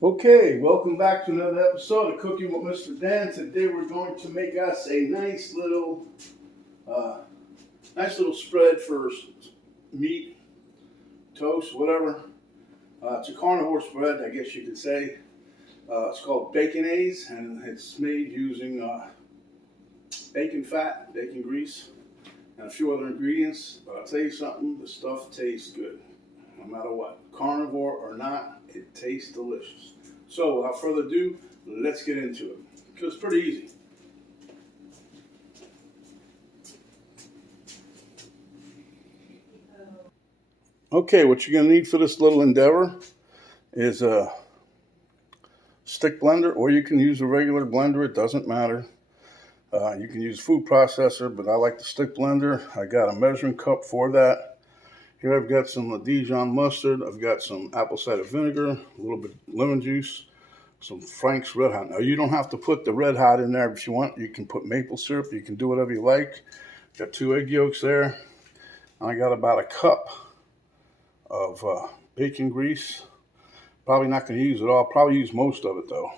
Okay, welcome back to another episode of Cooking with Mr. Dan. Today we're going to make us a uh, nice little spread for meat, toast, whatever. It's a carnivore spread, I guess you could say. It's called Baconaise, and it's made using bacon fat, bacon grease, and a few other ingredients. But I'll tell you something, the stuff tastes good, no matter what. Carnivore or not, it tastes delicious. So without further ado, let's get into it. Because it's pretty easy. Okay, what you're going to need for this little endeavor is a stick blender, or you can use a regular blender. It doesn't matter. You can use a food processor, but I like the stick blender. I got a measuring cup for that. Here I've got some Dijon mustard. I've got some apple cider vinegar, a little bit of lemon juice, some Frank's Red Hot. Now, you don't have to put the Red Hot in there if you want. You can put maple syrup. You can do whatever you like. Got 2 egg yolks there. I got about a cup of bacon grease. Probably not going to use it all. Probably use most of it, though.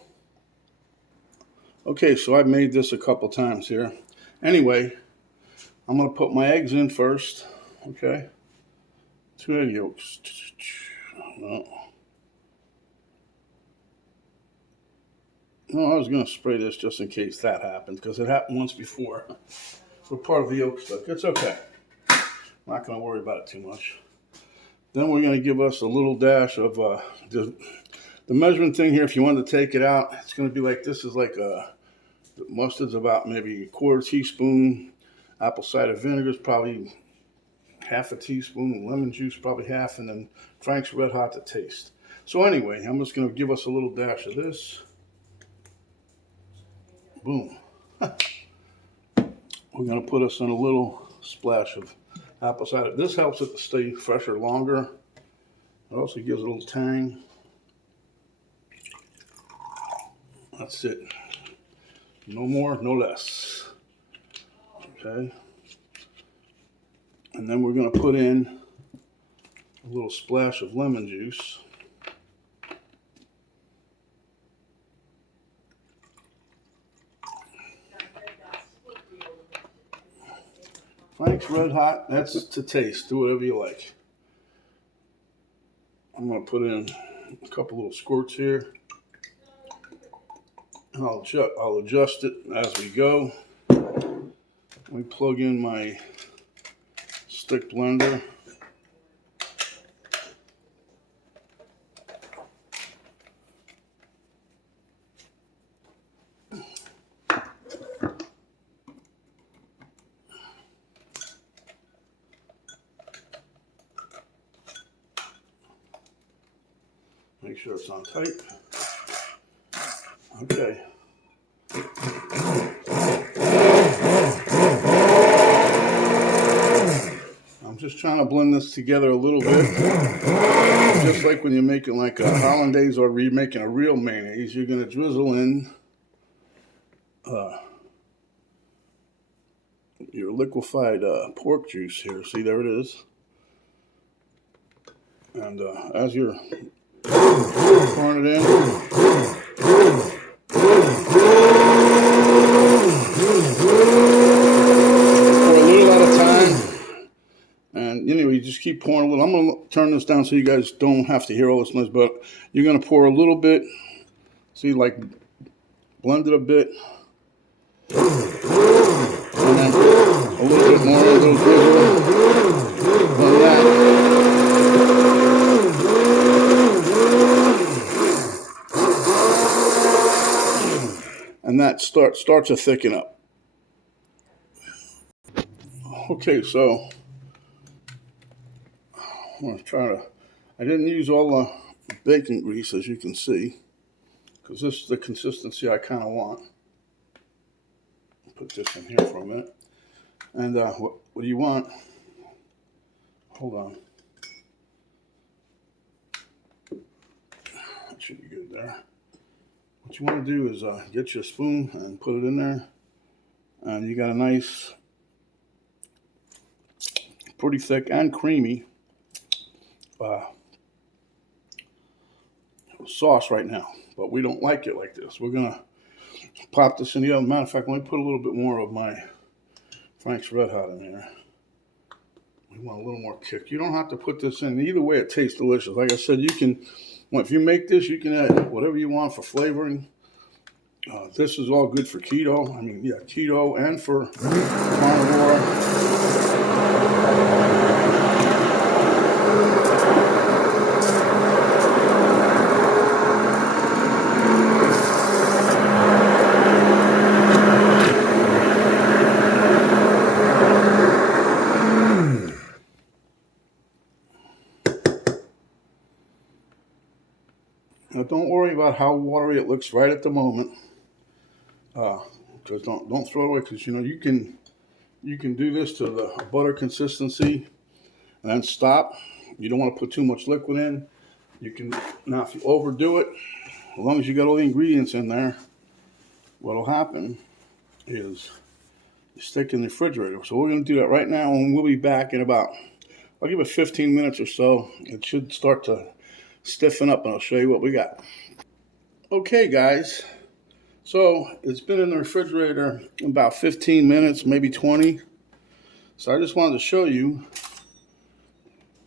Okay, so I've made this a couple times here. Anyway, I'm going to put my eggs in first. Okay. 2 egg yolks. No, I was going to spray this just in case that happened, because it happened once before. So part of the yolk stuck. It's okay. I'm not going to worry about it too much. Then we're going to give us a little dash of the measuring thing here. If you want to take it out, it's going to be like this. Is like mustard's about maybe a quarter teaspoon. Apple cider vinegar is probably half a teaspoon. Lemon juice probably half, and then Frank's Red Hot to taste. So anyway, I'm just going to give us a little dash of this. Boom. We're going to put us in a little splash of apple cider. This helps it to stay fresher longer. It also gives it a little tang. That's it. No more, no less. Okay. And then we're going to put in a little splash of lemon juice. Frank's Red Hot, that's to taste. Do whatever you like. I'm going to put in a couple little squirts here. And I'll adjust it as we go. Let me plug in my stick blender. Make sure it's on tight. Okay. I'm just trying to blend this together a little bit. Just like when you're making like a hollandaise or you're making a real mayonnaise, you're going to drizzle in your liquefied pork juice here. See, there it is. And as you're pouring it in, pour a little at a time. And anyway, you just keep pouring a little. I'm going to turn this down so you guys don't have to hear all this noise, but you're going to pour a little bit. See, like blend it a bit. And then a little bit more, a little drizzle. Blend that. And that starts to thicken up. Okay, so I'm going to try to, I didn't use all the bacon grease, as you can see, because this is the consistency I kind of want. Put this in here for a minute. And what do you want? Hold on. That should be good there. What you want to do is get your spoon and put it in there. And you got a nice, pretty thick and creamy sauce right now, but we don't like it like this. We're gonna pop this in the oven. Matter of fact, let me put a little bit more of my Frank's Red Hot in here. We want a little more kick. You don't have to put this in. Either way, it tastes delicious. Like I said, you can, well, if you make this, you can add whatever you want for flavoring. This is all good for keto. I mean, yeah, keto and for carnivore. Now, don't worry about how watery it looks right at the moment. Because don't throw it away, because you know you can do this to the butter consistency and then stop. You don't want to put too much liquid in. You can, now if you overdo it, as long as you got all the ingredients in there, what'll happen is you stick in the refrigerator. So we're going to do that right now, and we'll be back in about, I'll give it 15 minutes or so. It should start to stiffen up, and I'll show you what we got. Okay, guys. So it's been in the refrigerator about 15 minutes, maybe 20. So I just wanted to show you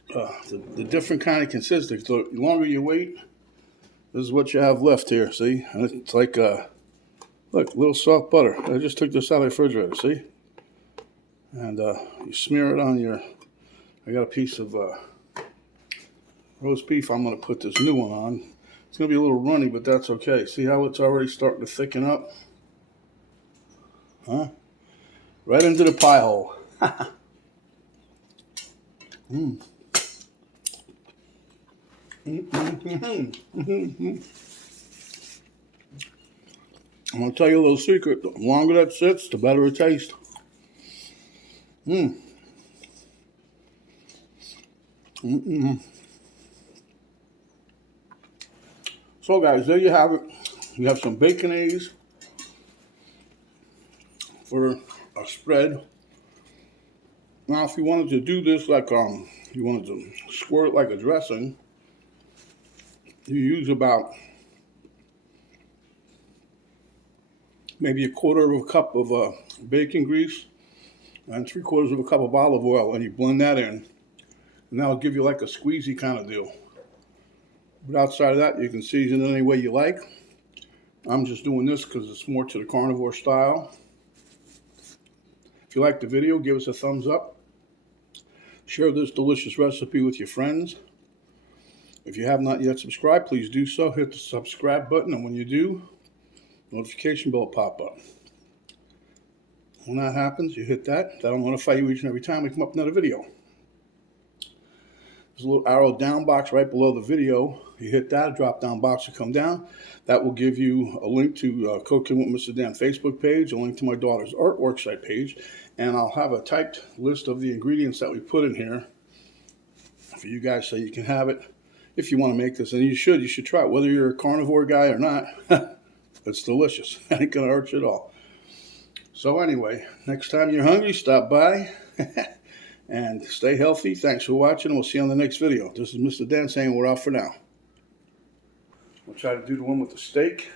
the different kind of consistency. So the longer you wait, this is what you have left here. See, and it's like look, a little soft butter. I just took this out of the refrigerator. See, and you smear it on your. I got a piece of roast beef. I'm going to put this new one on. It's going to be a little runny, but that's okay. See how it's already starting to thicken up? Huh? Right into the pie hole. I'm going to tell you a little secret. The longer that sits, the better it tastes. So guys, there you have it. You have some Baconaise for a spread. Now, if you wanted to do this like you wanted to squirt it like a dressing, you use about maybe 1/4 of a cup of bacon grease and 3/4 of a cup of olive oil, and you blend that in, and that'll give you like a squeezy kind of deal. But outside of that, you can season it any way you like. I'm just doing this because it's more to the carnivore style. If you like the video, give us a thumbs up. Share this delicious recipe with your friends. If you have not yet subscribed, please do so. Hit the subscribe button, and when you do, notification bell will pop up. When that happens, you hit that. That'll notify you each and every time we come up with another video. There's a little arrow down box right below the video. You hit that, a drop down box will come down. That will give you a link to Cooking with Mr. Dan Facebook page, a link to my daughter's artwork site page, and I'll have a typed list of the ingredients that we put in here for you guys so you can have it if you want to make this. And you should try it, whether you're a carnivore guy or not. It's delicious. It ain't gonna hurt you at all. So anyway, next time you're hungry, stop by. And stay healthy. Thanks for watching, and we'll see you on the next video. This is Mr. Dan saying we're out for now. We'll try to do the one with the steak.